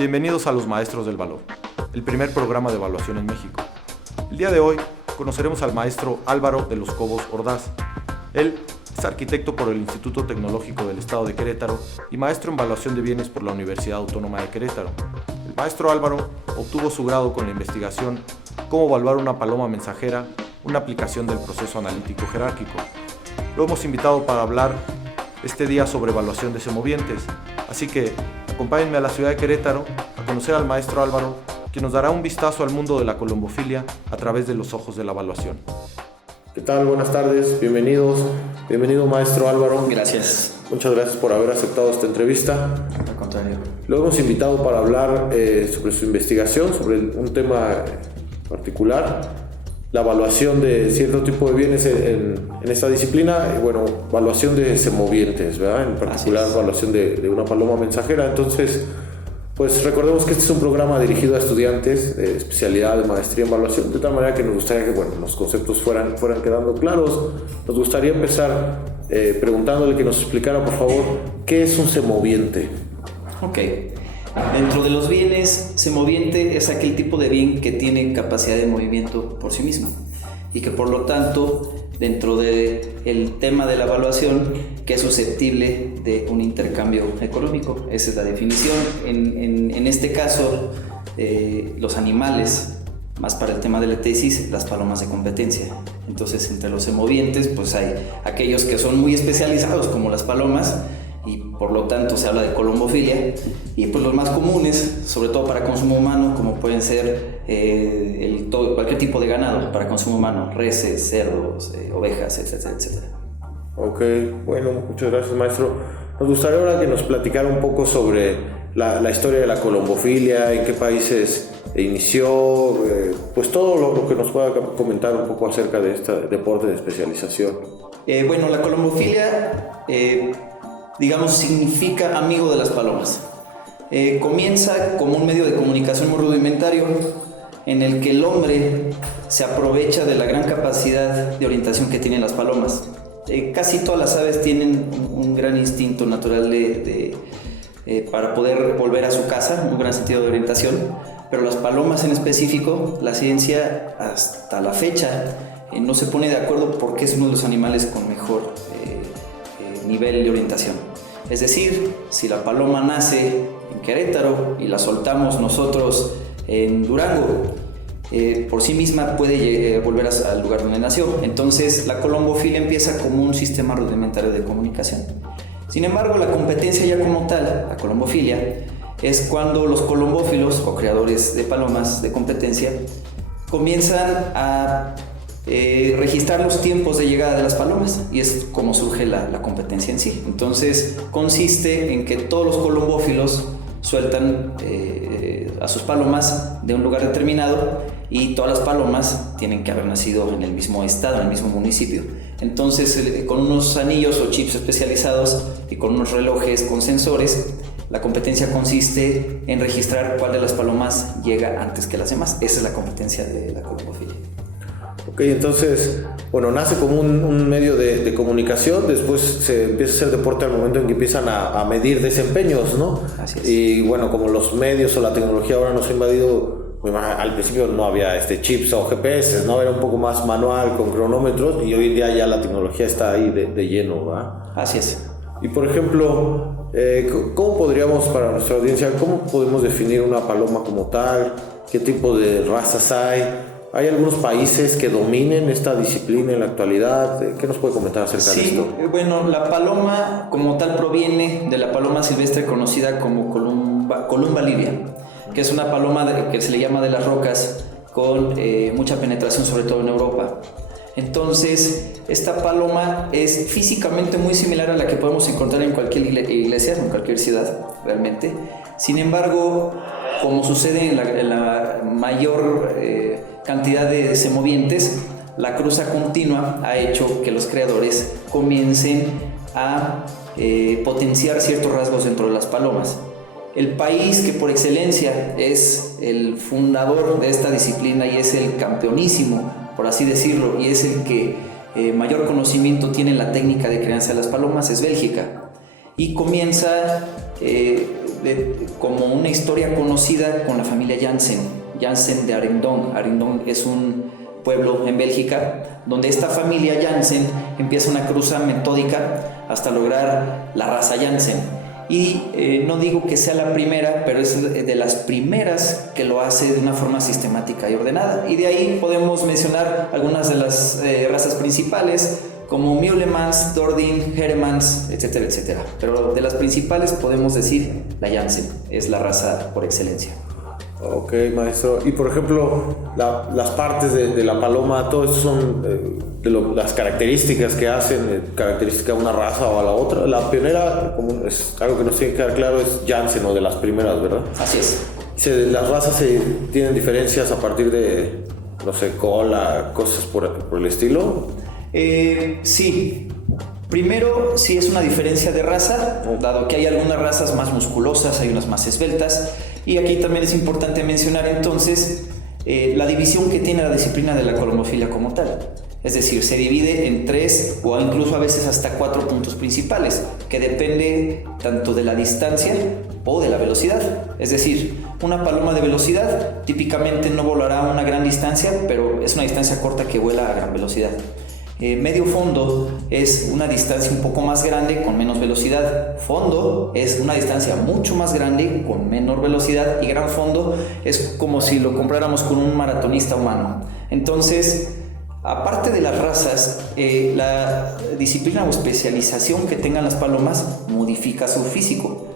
Bienvenidos a Los Maestros del Valor, el primer programa de evaluación en México. El día de hoy conoceremos al maestro Álvaro de los Cobos Ordaz. Él es arquitecto por el Instituto Tecnológico del Estado de Querétaro y maestro en evaluación de bienes por la Universidad Autónoma de Querétaro. El maestro Álvaro obtuvo su grado con la investigación Cómo evaluar una paloma mensajera, una aplicación del proceso analítico jerárquico. Lo hemos invitado para hablar este día sobre evaluación de semovientes, así que acompáñenme a la ciudad de Querétaro a conocer al maestro Álvaro, quien nos dará un vistazo al mundo de la colombofilia a través de los ojos de la evaluación. ¿Qué tal? Buenas tardes, bienvenido maestro Álvaro. Gracias. Muchas gracias por haber aceptado esta entrevista. Al contrario. Lo hemos invitado para hablar sobre su investigación, sobre un tema particular, la evaluación de cierto tipo de bienes en esta disciplina, evaluación de semovientes, ¿verdad? En particular, evaluación de una paloma mensajera. Entonces, pues recordemos que este es un programa dirigido a estudiantes de especialidad de maestría en evaluación, de tal manera que nos gustaría que los conceptos fueran quedando claros. Nos gustaría empezar preguntándole que nos explicara, por favor, ¿qué es un semoviente? Ok. Dentro de los bienes, semoviente es aquel tipo de bien que tiene capacidad de movimiento por sí mismo y que por lo tanto, dentro del tema de la evaluación, que es susceptible de un intercambio económico. Esa es la definición. En este caso, los animales, más para el tema de la tesis, las palomas de competencia. Entonces, entre los semovientes, pues hay aquellos que son muy especializados, como las palomas, y por lo tanto se habla de colombofilia, y pues los más comunes, sobre todo para consumo humano, como pueden ser cualquier tipo de ganado para consumo humano, reses, cerdos, ovejas, etcétera, etcétera. Ok, bueno, muchas gracias, maestro. Nos gustaría ahora que nos platicara un poco sobre la historia de la colombofilia, en qué países inició, pues todo lo que nos pueda comentar un poco acerca de este deporte de especialización. La colombofilia, digamos, significa amigo de las palomas. Comienza como un medio de comunicación muy rudimentario en el que el hombre se aprovecha de la gran capacidad de orientación que tienen las palomas. Casi todas las aves tienen un gran instinto natural para poder volver a su casa, un gran sentido de orientación, pero las palomas en específico, la ciencia hasta la fecha no se pone de acuerdo porque es uno de los animales con mejor nivel de orientación. Es decir, si la paloma nace en Querétaro y la soltamos nosotros en Durango, por sí misma puede volver al lugar donde nació. Entonces, la colombofilia empieza como un sistema rudimentario de comunicación. Sin embargo, la competencia ya como tal, la colombofilia, es cuando los colombófilos o creadores de palomas de competencia comienzan a registrar los tiempos de llegada de las palomas, y es como surge la competencia en sí. Entonces consiste en que todos los colombófilos sueltan a sus palomas de un lugar determinado, y todas las palomas tienen que haber nacido en el mismo estado, en el mismo municipio. Entonces, con unos anillos o chips especializados y con unos relojes con sensores, la competencia consiste en registrar cuál de las palomas llega antes que las demás. Esa es la competencia de la colombofilia. Ok, entonces, nace como un medio de comunicación, después se empieza a hacer deporte al momento en que empiezan a medir desempeños, ¿no? Así es. Y como los medios o la tecnología ahora nos ha invadido, al principio no había chips o GPS, ¿no? Era un poco más manual con cronómetros, y hoy en día ya la tecnología está ahí de lleno, ¿verdad? Así es. Y por ejemplo, ¿cómo podríamos, para nuestra audiencia, cómo podemos definir una paloma como tal? ¿Qué tipo de razas hay? ¿Hay algunos países que dominen esta disciplina en la actualidad? ¿Qué nos puede comentar acerca de esto? La paloma como tal proviene de la paloma silvestre conocida como Columba livia, que es una paloma que se le llama de las rocas, con mucha penetración, sobre todo en Europa. Entonces, esta paloma es físicamente muy similar a la que podemos encontrar en cualquier iglesia, en cualquier ciudad, realmente. Sin embargo, como sucede en la mayor cantidad de semovientes, la cruza continua ha hecho que los creadores comiencen a potenciar ciertos rasgos dentro de las palomas. El país que por excelencia es el fundador de esta disciplina y es el campeonísimo, por así decirlo, y es el que mayor conocimiento tiene en la técnica de crianza de las palomas, es Bélgica. Y comienza como una historia conocida con la familia Janssen de Arendon. Arendon es un pueblo en Bélgica donde esta familia Janssen empieza una cruza metódica hasta lograr la raza Janssen. Y no digo que sea la primera, pero es de las primeras que lo hace de una forma sistemática y ordenada. Y de ahí podemos mencionar algunas de las razas principales, como Meulemans, Dordim, Heremans, etcétera, etcétera. Pero de las principales podemos decir la Janssen, es la raza por excelencia. Ok, maestro. Y por ejemplo, las partes de la paloma, todo esto son las características que hacen, característica a una raza o a la otra. La pionera, como es algo que nos tiene que quedar claro, es Janssen, o de las primeras, ¿verdad? Así es. Las razas tienen diferencias a partir de, no sé, cola, cosas por el estilo. Sí. Primero, sí es una diferencia de raza, dado que hay algunas razas más musculosas, hay unas más esbeltas. Y aquí también es importante mencionar entonces la división que tiene la disciplina de la colombofilia como tal. Es decir, se divide en 3 o incluso a veces hasta 4 puntos principales, que depende tanto de la distancia o de la velocidad. Es decir, una paloma de velocidad típicamente no volará una gran distancia, pero es una distancia corta que vuela a gran velocidad. Medio fondo es una distancia un poco más grande con menos velocidad. Fondo es una distancia mucho más grande con menor velocidad. Y gran fondo es como si lo comparáramos con un maratonista humano. Entonces, aparte de las razas, la disciplina o especialización que tengan las palomas modifica su físico.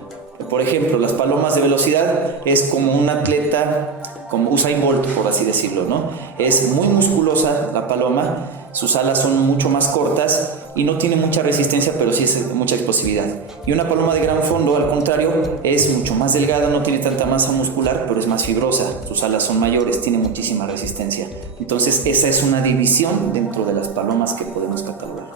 Por ejemplo, las palomas de velocidad es como un atleta, como Usain Bolt, por así decirlo, ¿no? Es muy musculosa la paloma, sus alas son mucho más cortas y no tiene mucha resistencia, pero sí es mucha explosividad. Y una paloma de gran fondo, al contrario, es mucho más delgada, no tiene tanta masa muscular, pero es más fibrosa, sus alas son mayores, tiene muchísima resistencia. Entonces, esa es una división dentro de las palomas que podemos catalogar.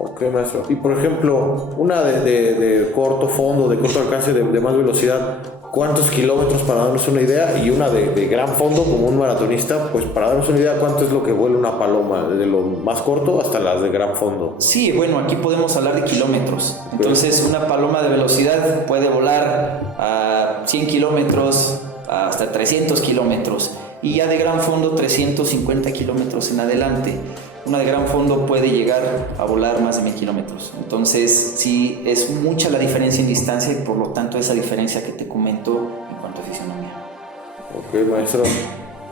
Ok, maestro. Y por ejemplo, una de corto fondo, de corto alcance, de más velocidad, ¿cuántos kilómetros, para darnos una idea? Y una de gran fondo, como un maratonista, pues para darnos una idea, ¿cuánto es lo que vuela una paloma? Desde lo más corto hasta las de gran fondo. Sí, bueno, aquí podemos hablar de kilómetros. Entonces, una paloma de velocidad puede volar a 100 kilómetros, hasta 300 kilómetros. Y ya de gran fondo, 350 kilómetros en adelante. Una de gran fondo puede llegar a volar más de 1000 kilómetros. Entonces, sí, es mucha la diferencia en distancia y por lo tanto esa diferencia que te comento en cuanto a fisionomía. Ok, maestro.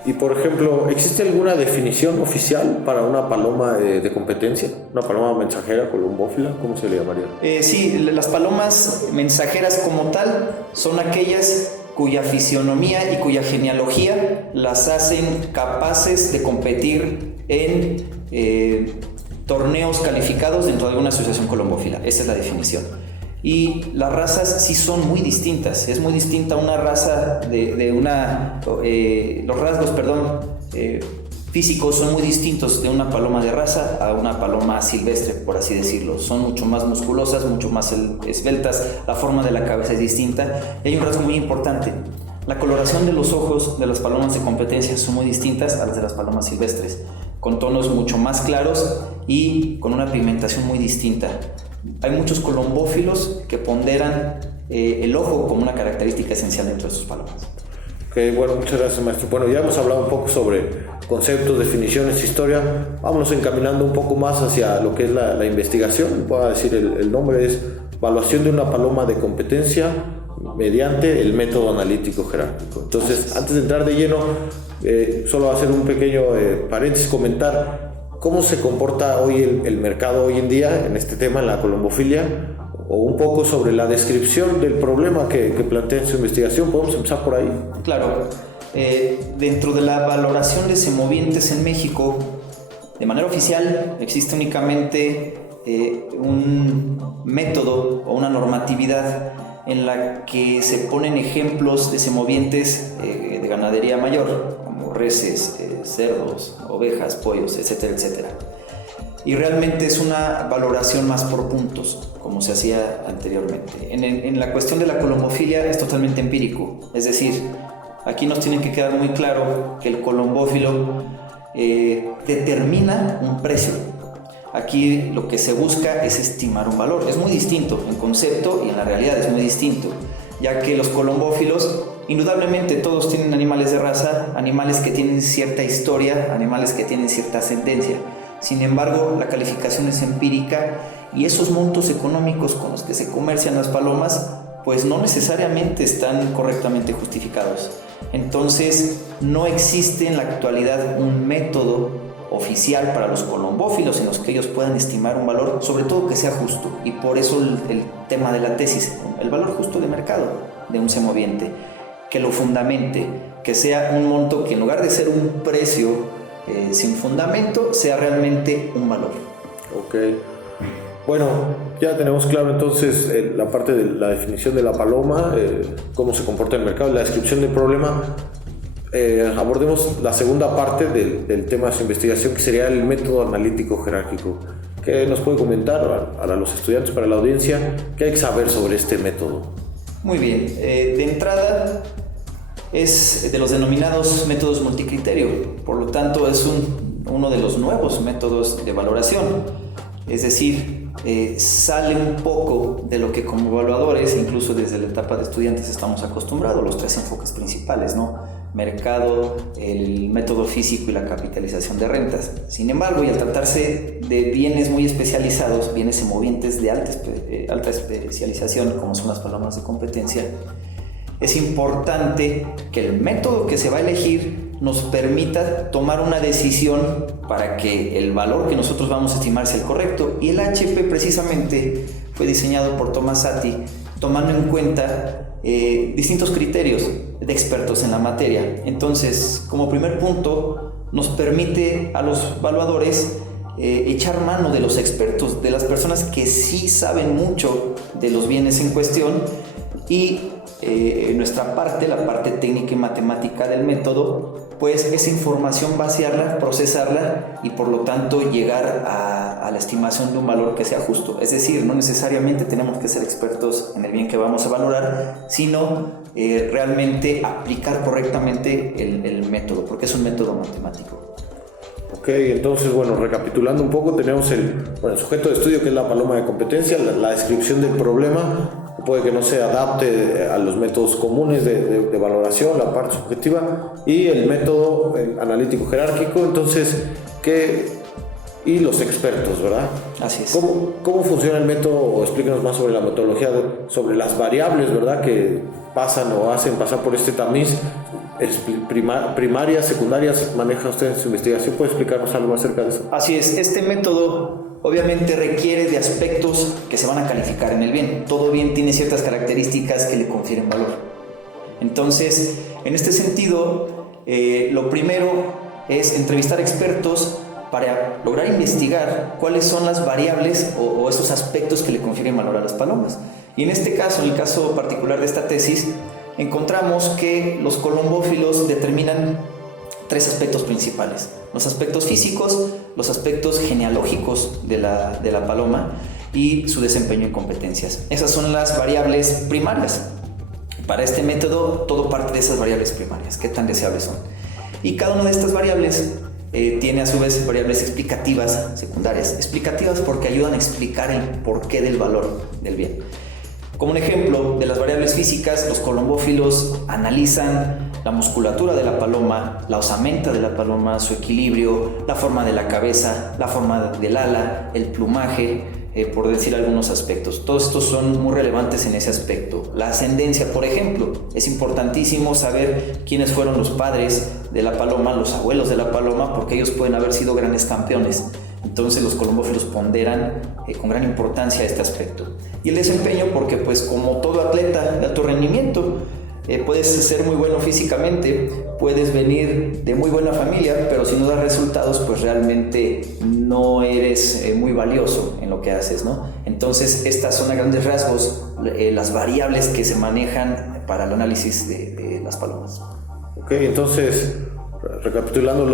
Y por ejemplo, ¿existe alguna definición oficial para una paloma de competencia? ¿Una paloma mensajera, colombófila? ¿Cómo se le llamaría? Sí, las palomas mensajeras como tal son aquellas cuya fisionomía y cuya genealogía las hacen capaces de competir en torneos calificados dentro de alguna asociación colombófila. Esa es la definición. Y las razas sí son muy distintas. Es muy distinta una raza los rasgos, físicos son muy distintos de una paloma de raza a una paloma silvestre, por así decirlo. Son mucho más musculosas, mucho más esbeltas, la forma de la cabeza es distinta. Y hay un rasgo muy importante. La coloración de los ojos de las palomas de competencia son muy distintas a las de las palomas silvestres, con tonos mucho más claros y con una pigmentación muy distinta. Hay muchos colombófilos que ponderan el ojo como una característica esencial dentro de sus palomas. Ok, bueno, muchas gracias, maestro. Bueno, ya hemos hablado un poco sobre conceptos, definiciones, historia. Vámonos encaminando un poco más hacia lo que es la investigación. Voy a decir, el nombre es Evaluación de una paloma de competencia mediante el método analítico jerárquico. Entonces, antes de entrar de lleno, solo hacer un pequeño paréntesis, comentar cómo se comporta hoy el mercado hoy en día en este tema, en la colombofilia, o un poco sobre la descripción del problema que plantea en su investigación. ¿Podemos empezar por ahí? Claro. Dentro de la valoración de semovientes en México, de manera oficial, existe únicamente un método o una normatividad en la que se ponen ejemplos de semovientes de ganadería mayor, como reses, cerdos, ovejas, pollos, etcétera, etcétera. Y realmente es una valoración más por puntos, como se hacía anteriormente. En la cuestión de la colombofilia es totalmente empírico, es decir, aquí nos tiene que quedar muy claro que el colombófilo determina un precio. Aquí lo que se busca es estimar un valor. Es muy distinto en concepto y en la realidad es muy distinto. ya que los colombófilos, indudablemente todos tienen animales de raza, animales que tienen cierta historia, animales que tienen cierta ascendencia. Sin embargo, la calificación es empírica y esos montos económicos con los que se comercian las palomas, pues no necesariamente están correctamente justificados. Entonces, no existe en la actualidad un método oficial para los colombófilos en los que ellos puedan estimar un valor, sobre todo que sea justo, y por eso el tema de la tesis, el valor justo de mercado de un semoviente, que lo fundamente, que sea un monto que en lugar de ser un precio sin fundamento, sea realmente un valor. Ok. Bueno, ya tenemos claro entonces la parte de la definición de la paloma, cómo se comporta en el mercado, la descripción del problema. Abordemos la segunda parte del tema de su investigación, que sería el método analítico jerárquico. ¿Qué nos puede comentar para los estudiantes, para la audiencia? ¿Qué hay que saber sobre este método? Muy bien, de entrada es de los denominados métodos multicriterio, por lo tanto es uno de los nuevos métodos de valoración, es decir, sale un poco de lo que como evaluadores, incluso desde la etapa de estudiantes, estamos acostumbrados, los tres enfoques principales, ¿no? Mercado, el método físico y la capitalización de rentas. Sin embargo, y al tratarse de bienes muy especializados, bienes semovientes de alta especialización, como son las palomas de competencia, es importante que el método que se va a elegir nos permita tomar una decisión para que el valor que nosotros vamos a estimar sea el correcto. Y el HP precisamente fue diseñado por Tomasati tomando en cuenta distintos criterios de expertos en la materia. Entonces, como primer punto, nos permite a los evaluadores echar mano de los expertos, de las personas que sí saben mucho de los bienes en cuestión, y nuestra parte, la parte técnica y matemática del método, pues esa información vaciarla, procesarla y por lo tanto llegar a la estimación de un valor que sea justo. Es decir, no necesariamente tenemos que ser expertos en el bien que vamos a valorar, sino realmente aplicar correctamente el método, porque es un método matemático. Ok, entonces, bueno, recapitulando un poco, tenemos el sujeto de estudio, que es la paloma de competencia, la descripción del problema. Puede que no se adapte a los métodos comunes de valoración, la parte subjetiva, y el método analítico jerárquico. Entonces, y los expertos, ¿verdad? Así es. ¿Cómo funciona el método? Explíquenos más sobre la metodología, sobre las variables, ¿verdad?, que pasan o hacen pasar por este tamiz. Primarias, secundarias, maneja usted en su investigación. ¿Puede explicarnos algo acerca de eso? Así es, este método obviamente requiere de aspectos que se van a calificar en el bien. Todo bien tiene ciertas características que le confieren valor. Entonces, en este sentido, lo primero es entrevistar expertos para lograr investigar cuáles son las variables o esos aspectos que le confieren valor a las palomas. Y en este caso, en el caso particular de esta tesis, encontramos que los colombófilos determinan tres aspectos principales: los aspectos físicos, los aspectos genealógicos de la paloma y su desempeño en competencias. Esas son las variables primarias. Para este método, todo parte de esas variables primarias, qué tan deseables son. Y cada una de estas variables tiene a su vez variables explicativas secundarias. Explicativas porque ayudan a explicar el porqué del valor del bien. Como un ejemplo de las variables físicas, los colombófilos analizan la musculatura de la paloma, la osamenta de la paloma, su equilibrio, la forma de la cabeza, la forma del ala, el plumaje, por decir algunos aspectos. Todos estos son muy relevantes en ese aspecto. La ascendencia, por ejemplo, es importantísimo saber quiénes fueron los padres de la paloma, los abuelos de la paloma, porque ellos pueden haber sido grandes campeones. Entonces los colombófilos ponderan con gran importancia este aspecto. Y el desempeño, porque pues como todo atleta de alto rendimiento, puedes ser muy bueno físicamente, puedes venir de muy buena familia, pero si no das resultados, pues realmente no eres muy valioso en lo que haces, ¿no? Entonces estas son a grandes rasgos las variables que se manejan para el análisis de las palomas. Ok, entonces, recapitulando,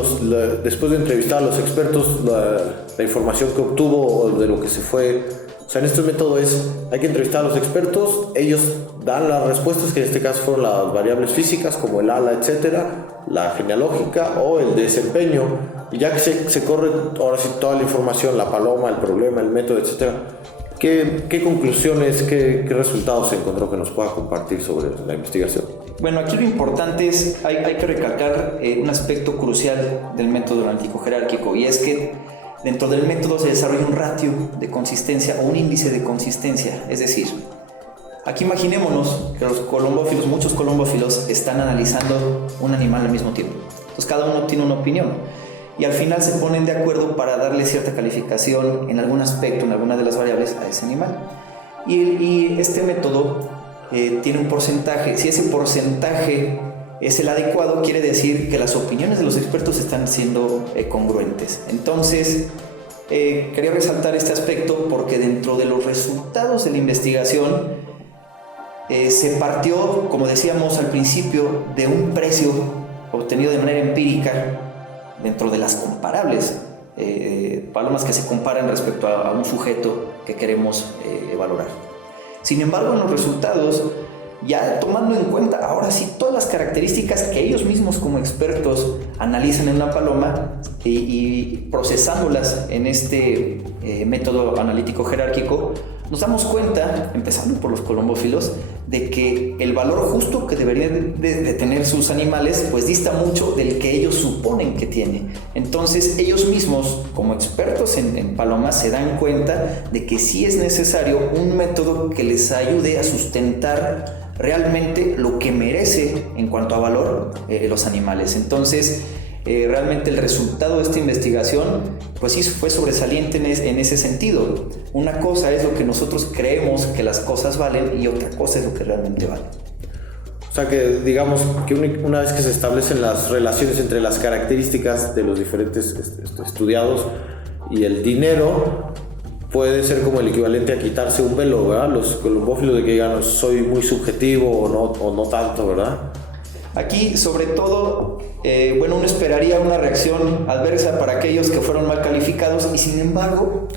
después de entrevistar a los expertos, la información que obtuvo de lo que se fue, o sea, en este método hay que entrevistar a los expertos, ellos dan las respuestas, que en este caso fueron las variables físicas, como el ala, etcétera, la genealógica o el desempeño, y ya que se corre ahora sí toda la información, la paloma, el problema, el método, etcétera, ¿Qué conclusiones, qué resultados se encontró que nos pueda compartir sobre la investigación? Bueno, aquí lo importante es, hay que recalcar un aspecto crucial del método analítico jerárquico, y es que dentro del método se desarrolla un ratio de consistencia o un índice de consistencia. Es decir, aquí imaginémonos que los colombófilos, muchos colombófilos, están analizando un animal al mismo tiempo. Entonces cada uno tiene una opinión y al final se ponen de acuerdo para darle cierta calificación en algún aspecto, en alguna de las variables a ese animal. Y este método tiene un porcentaje. Si ese porcentaje es el adecuado, quiere decir que las opiniones de los expertos están siendo congruentes. Entonces, quería resaltar este aspecto porque dentro de los resultados de la investigación se partió, como decíamos al principio, de un precio obtenido de manera empírica dentro de las comparables palomas que se comparan respecto a un sujeto que queremos valorar. Sin embargo, en los resultados, ya tomando en cuenta ahora sí todas las características que ellos mismos como expertos analizan en la paloma y procesándolas en este método analítico jerárquico, nos damos cuenta, empezando por los colombófilos, de que el valor justo que deberían de tener sus animales pues dista mucho del que ellos suponen que tiene. Entonces ellos mismos, como expertos en palomas, se dan cuenta de que sí es necesario un método que les ayude a sustentar realmente lo que merece en cuanto a valor los animales. Entonces realmente el resultado de esta investigación pues sí fue sobresaliente en ese sentido. Una cosa es lo que nosotros creemos que las cosas valen y otra cosa es lo que realmente vale. O sea que digamos que una vez que se establecen las relaciones entre las características de los diferentes estudiados y el dinero, puede ser como el equivalente a quitarse un velo, ¿verdad? Los colombófilos de que digan soy muy subjetivo o no tanto, ¿verdad? Aquí, sobre todo, uno esperaría una reacción adversa para aquellos que fueron mal calificados y, sin embargo,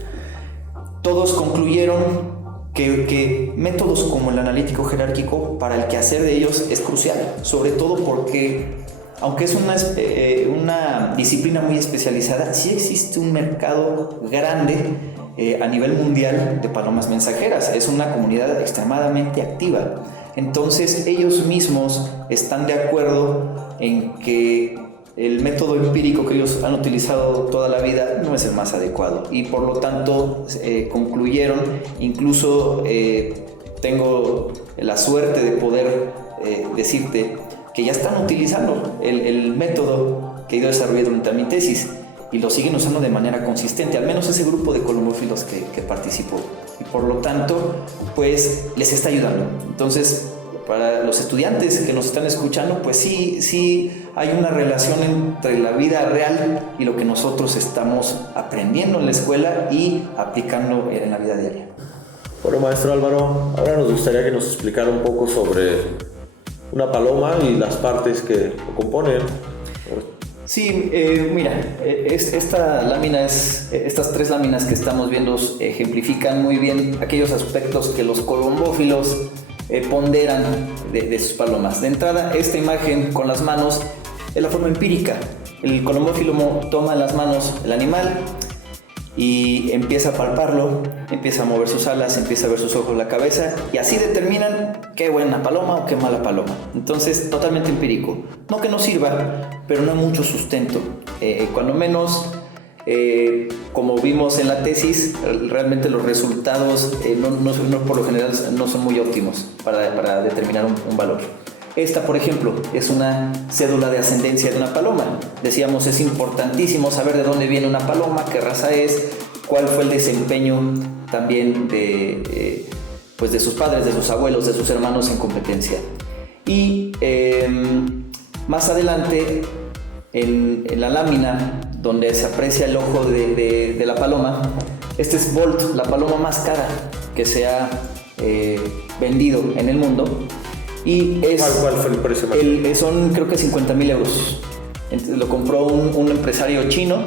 todos concluyeron que métodos como el analítico jerárquico para el quehacer de ellos es crucial, sobre todo porque, aunque es una disciplina muy especializada, sí existe un mercado grande a nivel mundial de palomas mensajeras. Es una comunidad extremadamente activa. Entonces ellos mismos están de acuerdo en que el método empírico que ellos han utilizado toda la vida no es el más adecuado y por lo tanto concluyeron, incluso tengo la suerte de poder decirte que ya están utilizando el método que yo desarrollé durante mi tesis y lo siguen usando de manera consistente, al menos ese grupo de colombófilos que participó. Y por lo tanto, pues les está ayudando. Entonces, para los estudiantes que nos están escuchando, pues sí hay una relación entre la vida real y lo que nosotros estamos aprendiendo en la escuela y aplicando en la vida diaria. Bueno, maestro Álvaro, ahora nos gustaría que nos explicara un poco sobre una paloma y las partes que lo componen. Sí, mira, estas tres láminas que estamos viendo ejemplifican muy bien aquellos aspectos que los colombófilos ponderan de sus palomas. De entrada, esta imagen con las manos es la forma empírica. El colombófilo toma en las manos el animal y empieza a palparlo, empieza a mover sus alas, empieza a ver sus ojos, la cabeza, y así determinan qué buena paloma o qué mala paloma. Entonces, totalmente empírico. No que no sirva, pero no hay mucho sustento. Cuando menos, como vimos en la tesis, realmente los resultados no por lo general no son muy óptimos para determinar un valor. Esta, por ejemplo, es una cédula de ascendencia de una paloma. Decíamos, es importantísimo saber de dónde viene una paloma, qué raza es, cuál fue el desempeño también de sus padres, de sus abuelos, de sus hermanos en competencia. Y más adelante, en la lámina, donde se aprecia el ojo de la paloma, este es Bolt, la paloma más cara que se ha vendido en el mundo. Y ¿Cuál fue el precio más? Son creo que 50,000 euros. Entonces, lo compró un empresario chino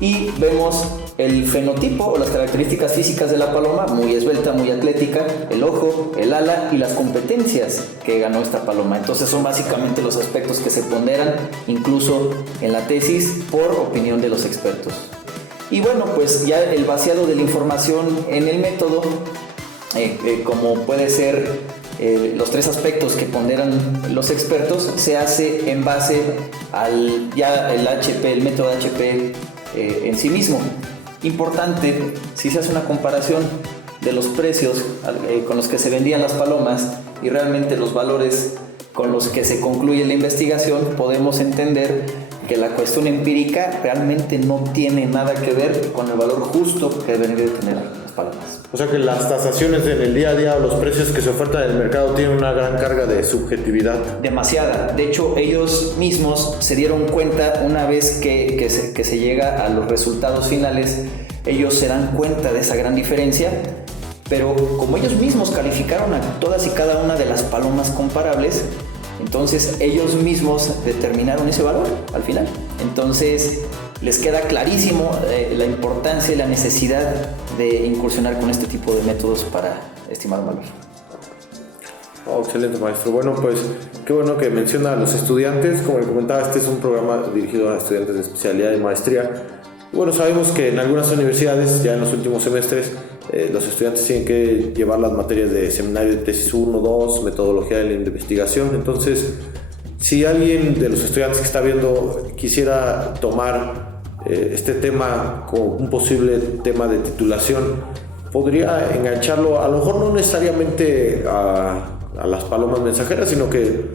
y vemos el fenotipo o las características físicas de la paloma, muy esbelta, muy atlética, el ojo, el ala y las competencias que ganó esta paloma. Entonces son básicamente los aspectos que se ponderan incluso en la tesis por opinión de los expertos. Y bueno, pues ya el vaciado de la información en el método, como puede ser los 3 aspectos que ponderan los expertos, se hace en base al el método HP en sí mismo. Importante, si se hace una comparación de los precios con los que se vendían las palomas y realmente los valores con los que se concluye la investigación, podemos entender que la cuestión empírica realmente no tiene nada que ver con el valor justo que deben de tener las palomas. O sea que las tasaciones en el día a día o los precios que se ofertan en el mercado tienen una gran carga de subjetividad. Demasiada. De hecho, ellos mismos se dieron cuenta una vez que se llega a los resultados finales, ellos se dan cuenta de esa gran diferencia, pero como ellos mismos calificaron a todas y cada una de las palomas comparables, entonces ellos mismos determinaron ese valor al final. Entonces les queda clarísimo la importancia y la necesidad de incursionar con este tipo de métodos para estimar un valor. Oh, excelente, maestro. Bueno, pues qué bueno que menciona a los estudiantes. Como le comentaba, este es un programa dirigido a estudiantes de especialidad y maestría. Bueno, sabemos que en algunas universidades, ya en los últimos semestres, los estudiantes tienen que llevar las materias de seminario de tesis 1, 2, metodología de la investigación. Entonces, si alguien de los estudiantes que está viendo quisiera tomar este tema como un posible tema de titulación, podría engancharlo, a lo mejor no necesariamente a las palomas mensajeras, sino que,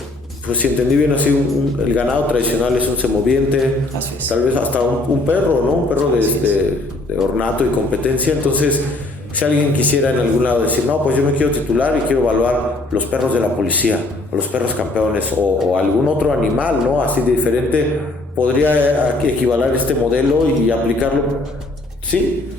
pues si entendí bien así, el ganado tradicional es un semoviente, tal vez hasta un perro, ¿no? Un perro de ornato y competencia. Entonces, si alguien quisiera en algún lado decir, no, pues yo me quiero titular y quiero evaluar los perros de la policía, o los perros campeones, o algún otro animal, ¿no? Así de diferente, podría equivaler este modelo y aplicarlo, ¿sí?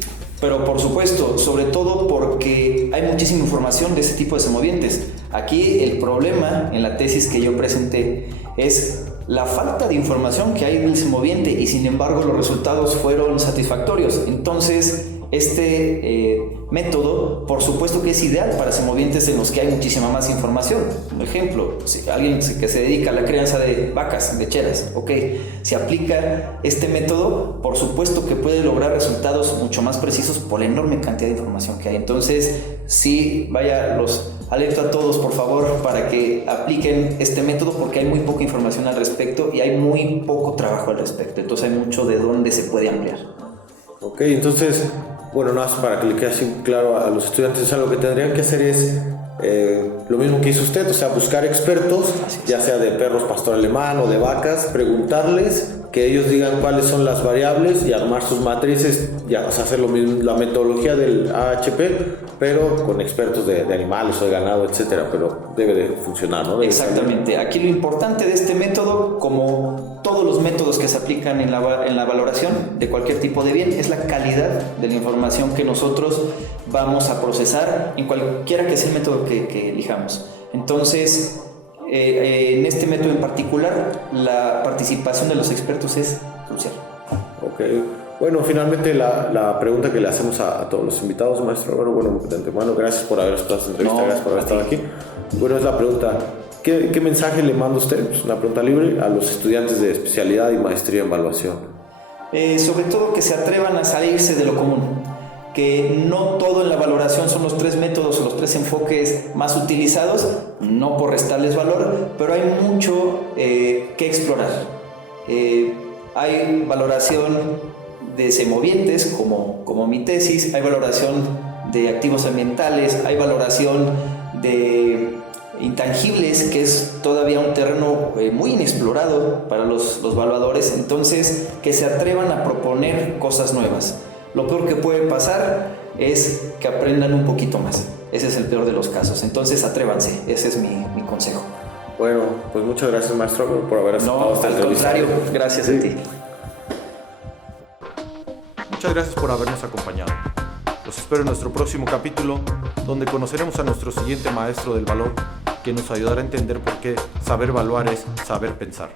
Pero por supuesto, sobre todo porque hay muchísima información de ese tipo de semovientes. Aquí el problema en la tesis que yo presenté es la falta de información que hay del semoviente y sin embargo los resultados fueron satisfactorios. Entonces, este método, por supuesto que es ideal para semovientes en los que hay muchísima más información. Por ejemplo, si alguien que se dedica a la crianza de vacas lecheras, si aplica este método, por supuesto que puede lograr resultados mucho más precisos por la enorme cantidad de información que hay. Entonces, sí, los alerto a todos, por favor, para que apliquen este método porque hay muy poca información al respecto y hay muy poco trabajo al respecto. Entonces, hay mucho de dónde se puede ampliar. Ok, entonces, bueno, nada más para que le quede así claro a los estudiantes, o sea, lo que tendrían que hacer es lo mismo que hizo usted, o sea, buscar expertos, ya sea de perros pastor alemán o de vacas, preguntarles, que ellos digan cuáles son las variables y armar sus matrices, ya, o sea, hacer lo mismo, la metodología del AHP, pero con expertos de animales o de ganado, etcétera, pero debe de funcionar, ¿no? Exactamente. Aquí lo importante de este método, como todos los métodos que se aplican en la valoración de cualquier tipo de bien, es la calidad de la información que nosotros vamos a procesar en cualquiera que sea el método que elijamos. Entonces, en este método en particular, la participación de los expertos es crucial. Ok. Bueno, finalmente la pregunta que le hacemos a todos los invitados, maestro, bueno, de antemano, gracias por haber estado en esta entrevista, gracias por haber estado aquí. Bueno, es la pregunta, ¿qué mensaje le manda usted? Pues una pregunta libre a los estudiantes de especialidad y maestría en evaluación. Sobre todo que se atrevan a salirse de lo común, que no todo en la valoración son los 3 métodos o los 3 enfoques más utilizados, no por restarles valor, pero hay mucho que explorar. Hay valoración de semovientes como mi tesis, hay valoración de activos ambientales, hay valoración de intangibles, que es todavía un terreno muy inexplorado para los evaluadores. Entonces, que se atrevan a proponer cosas nuevas. Lo peor que puede pasar es que aprendan un poquito más. Ese es el peor de los casos. Entonces, atrévanse. Ese es mi consejo. Bueno, pues muchas gracias, maestro, por haber aceptado esta entrevista. Al contrario, gracias a ti. Muchas gracias por habernos acompañado. Los espero en nuestro próximo capítulo, donde conoceremos a nuestro siguiente maestro del valor, que nos ayudará a entender por qué saber evaluar es saber pensar.